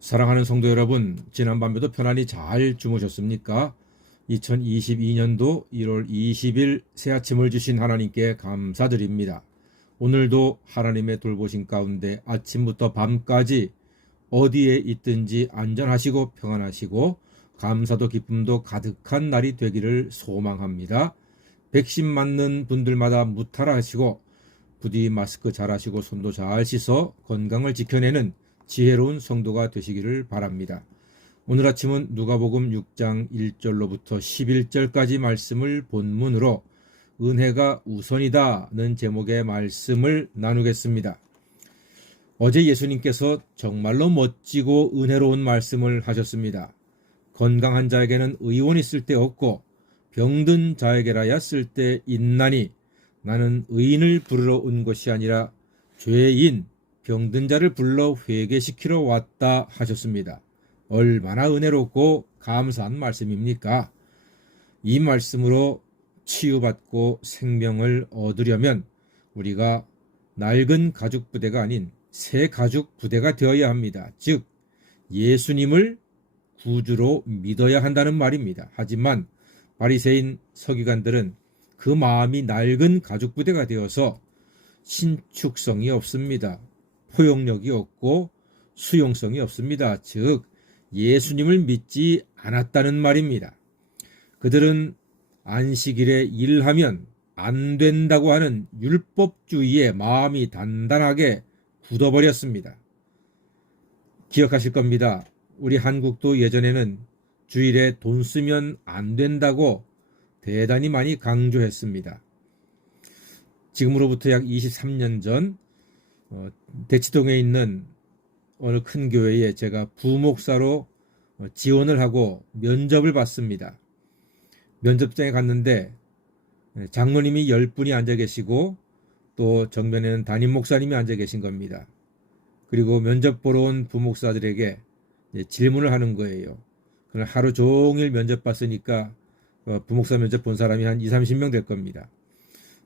사랑하는 성도 여러분, 지난밤에도 편안히 잘 주무셨습니까? 2022년도 1월 20일 새 아침을 주신 하나님께 감사드립니다. 오늘도 하나님의 돌보심 가운데 아침부터 밤까지 어디에 있든지 안전하시고 평안하시고 감사도 기쁨도 가득한 날이 되기를 소망합니다. 백신 맞는 분들마다 무탈하시고 부디 마스크 잘 하시고 손도 잘 씻어 건강을 지켜내는 지혜로운 성도가 되시기를 바랍니다. 오늘 아침은 누가복음 6장 1절로부터 11절까지 말씀을 본문으로 은혜가 우선이다는 제목의 말씀을 나누겠습니다. 어제 예수님께서 정말로 멋지고 은혜로운 말씀을 하셨습니다. 건강한 자에게는 의원이 쓸데없고 병든 자에게라야 쓸데있나니 나는 의인을 부르러 온 것이 아니라 죄인 병든 자를 불러 회개시키러 왔다 하셨습니다. 얼마나 은혜롭고 감사한 말씀입니까? 이 말씀으로 치유받고 생명을 얻으려면 우리가 낡은 가죽 부대가 아닌 새 가죽 부대가 되어야 합니다. 즉 예수님을 구주로 믿어야 한다는 말입니다. 하지만 바리새인 서기관들은 그 마음이 낡은 가죽 부대가 되어서 신축성이 없습니다. 포용력이 없고 수용성이 없습니다. 즉 예수님을 믿지 않았다는 말입니다. 그들은 안식일에 일하면 안 된다고 하는 율법주의에 마음이 단단하게 굳어버렸습니다. 기억하실 겁니다. 우리 한국도 예전에는 주일에 돈 쓰면 안 된다고 대단히 많이 강조했습니다. 지금으로부터 약 23년 전 대치동에 있는 어느 큰 교회에 제가 부목사로 지원을 하고 면접을 봤습니다. 면접장에 갔는데 장로님이 10분이 앉아 계시고 또 정면에는 담임 목사님이 앉아 계신 겁니다. 그리고 면접 보러 온 부목사들에게 질문을 하는 거예요. 그럼 하루 종일 면접 봤으니까 부목사 면접 본 사람이 한 20-30명 될 겁니다.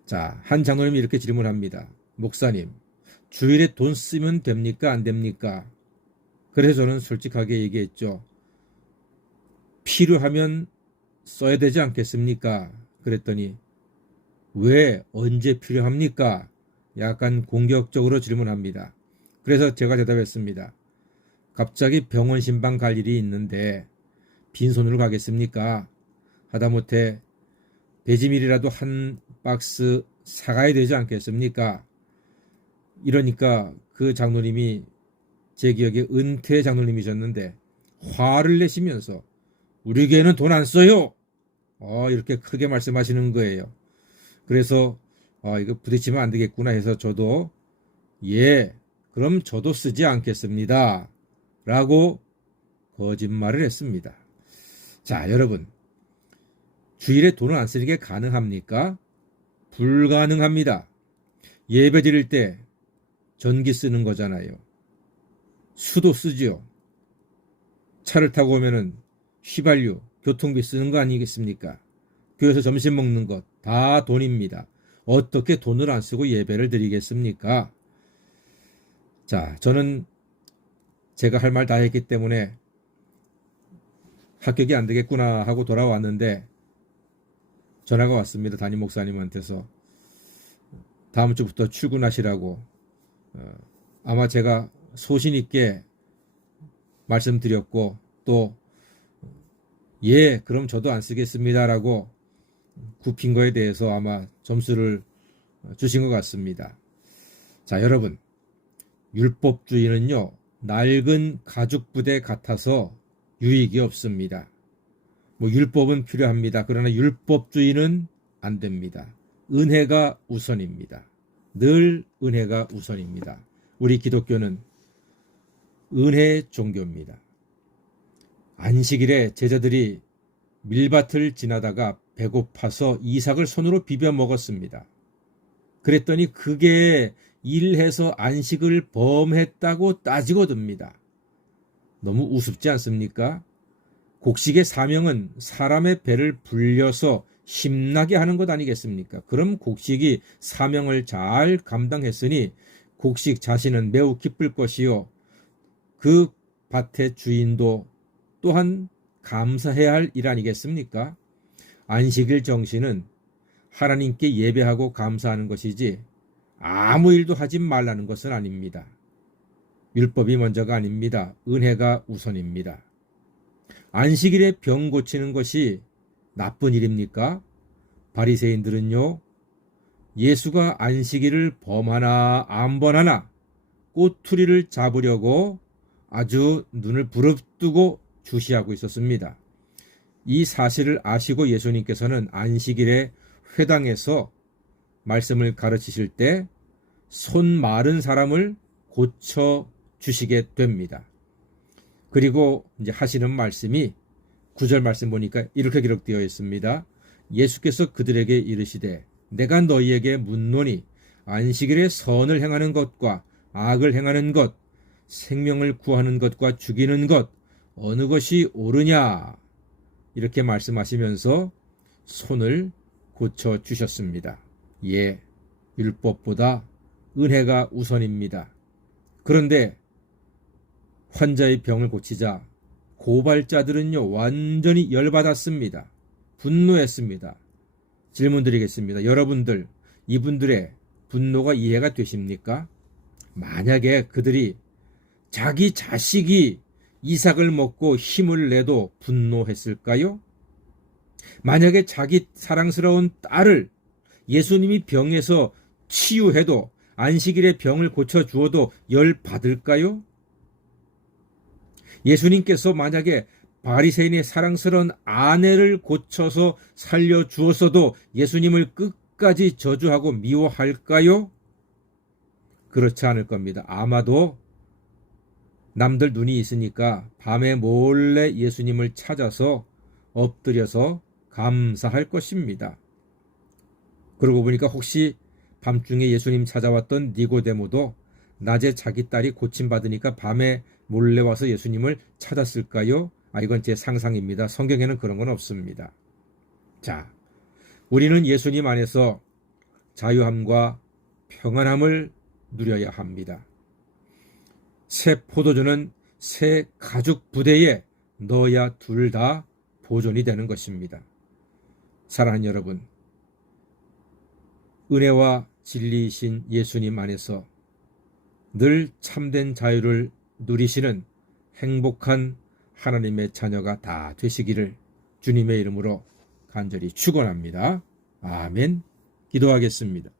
자, 한 장로님이 이렇게 질문합니다. 목사님, 주일에 돈 쓰면 됩니까? 안 됩니까? 그래서 저는 솔직하게 얘기했죠. 필요하면 써야 되지 않겠습니까? 그랬더니 왜 언제 필요합니까? 약간 공격적으로 질문합니다. 그래서 제가 대답했습니다. 갑자기 병원 신방 갈 일이 있는데 빈손으로 가겠습니까? 하다못해 배지밀이라도 한 박스 사가야 되지 않겠습니까? 이러니까 그 장로님이 제 기억에 은퇴 장로님이셨는데 화를 내시면서 우리 교회는 돈 안 써요. 이렇게 크게 말씀하시는 거예요. 그래서 이거 부딪히면 안 되겠구나 해서 저도 그럼 저도 쓰지 않겠습니다. 라고 거짓말을 했습니다. 자, 여러분, 주일에 돈을 안 쓰는 게 가능합니까? 불가능합니다. 예배 드릴 때 전기 쓰는 거잖아요. 수도 쓰지요. 차를 타고 오면은 휘발유, 교통비 쓰는 거 아니겠습니까? 교회에서 점심 먹는 것 다 돈입니다. 어떻게 돈을 안 쓰고 예배를 드리겠습니까? 자, 저는 제가 할 말 다 했기 때문에 합격이 안 되겠구나 하고 돌아왔는데 전화가 왔습니다. 담임 목사님한테서 다음 주부터 출근하시라고. 아마 제가 소신 있게 말씀드렸고 또 그럼 저도 안 쓰겠습니다라고 굽힌 거에 대해서 아마 점수를 주신 것 같습니다. 자, 여러분, 율법주의는요 낡은 가죽 부대 같아서 유익이 없습니다. 율법은 필요합니다. 그러나 율법주의는 안 됩니다. 은혜가 우선입니다. 늘 은혜가 우선입니다. 우리 기독교는 은혜의 종교입니다. 안식일에 제자들이 밀밭을 지나다가 배고파서 이삭을 손으로 비벼 먹었습니다. 그랬더니 그게 일해서 안식을 범했다고 따지고 듭니다. 너무 우습지 않습니까? 곡식의 사명은 사람의 배를 불려서 힘나게 하는 것 아니겠습니까? 그럼 곡식이 사명을 잘 감당했으니 곡식 자신은 매우 기쁠 것이요. 그 밭의 주인도 또한 감사해야 할 일 아니겠습니까? 안식일 정신은 하나님께 예배하고 감사하는 것이지 아무 일도 하지 말라는 것은 아닙니다. 율법이 먼저가 아닙니다. 은혜가 우선입니다. 안식일에 병 고치는 것이 나쁜 일입니까? 바리새인들은요, 예수가 안식일을 범하나 안 범하나 꼬투리를 잡으려고 아주 눈을 부릅뜨고 주시하고 있었습니다. 이 사실을 아시고 예수님께서는 안식일에 회당에서 말씀을 가르치실 때 손 마른 사람을 고쳐 주시게 됩니다. 그리고 이제 하시는 말씀이 9절 말씀 보니까 이렇게 기록되어 있습니다. 예수께서 그들에게 이르시되 내가 너희에게 묻노니 안식일에 선을 행하는 것과 악을 행하는 것, 생명을 구하는 것과 죽이는 것 어느 것이 옳으냐, 이렇게 말씀하시면서 손을 고쳐 주셨습니다. 예, 율법보다 은혜가 우선입니다. 그런데 환자의 병을 고치자 고발자들은요, 완전히 열받았습니다. 분노했습니다. 질문 드리겠습니다. 여러분들, 이분들의 분노가 이해가 되십니까? 만약에 그들이 자기 자식이 이삭을 먹고 힘을 내도 분노했을까요? 만약에 자기 사랑스러운 딸을 예수님이 병에서 치유해도 안식일에 병을 고쳐주어도 열받을까요? 예수님께서 만약에 바리새인의 사랑스러운 아내를 고쳐서 살려주었어도 예수님을 끝까지 저주하고 미워할까요? 그렇지 않을 겁니다. 아마도 남들 눈이 있으니까 밤에 몰래 예수님을 찾아서 엎드려서 감사할 것입니다. 그러고 보니까 혹시 밤중에 예수님 찾아왔던 니고데모도 낮에 자기 딸이 고침받으니까 밤에 몰래 와서 예수님을 찾았을까요? 이건 제 상상입니다. 성경에는 그런 건 없습니다. 자, 우리는 예수님 안에서 자유함과 평안함을 누려야 합니다. 새 포도주는 새 가죽 부대에 넣어야 둘 다 보존이 되는 것입니다. 사랑하는 여러분, 은혜와 진리이신 예수님 안에서 늘 참된 자유를 누리시는 행복한 하나님의 자녀가 다 되시기를 주님의 이름으로 간절히 축원합니다. 아멘. 기도하겠습니다.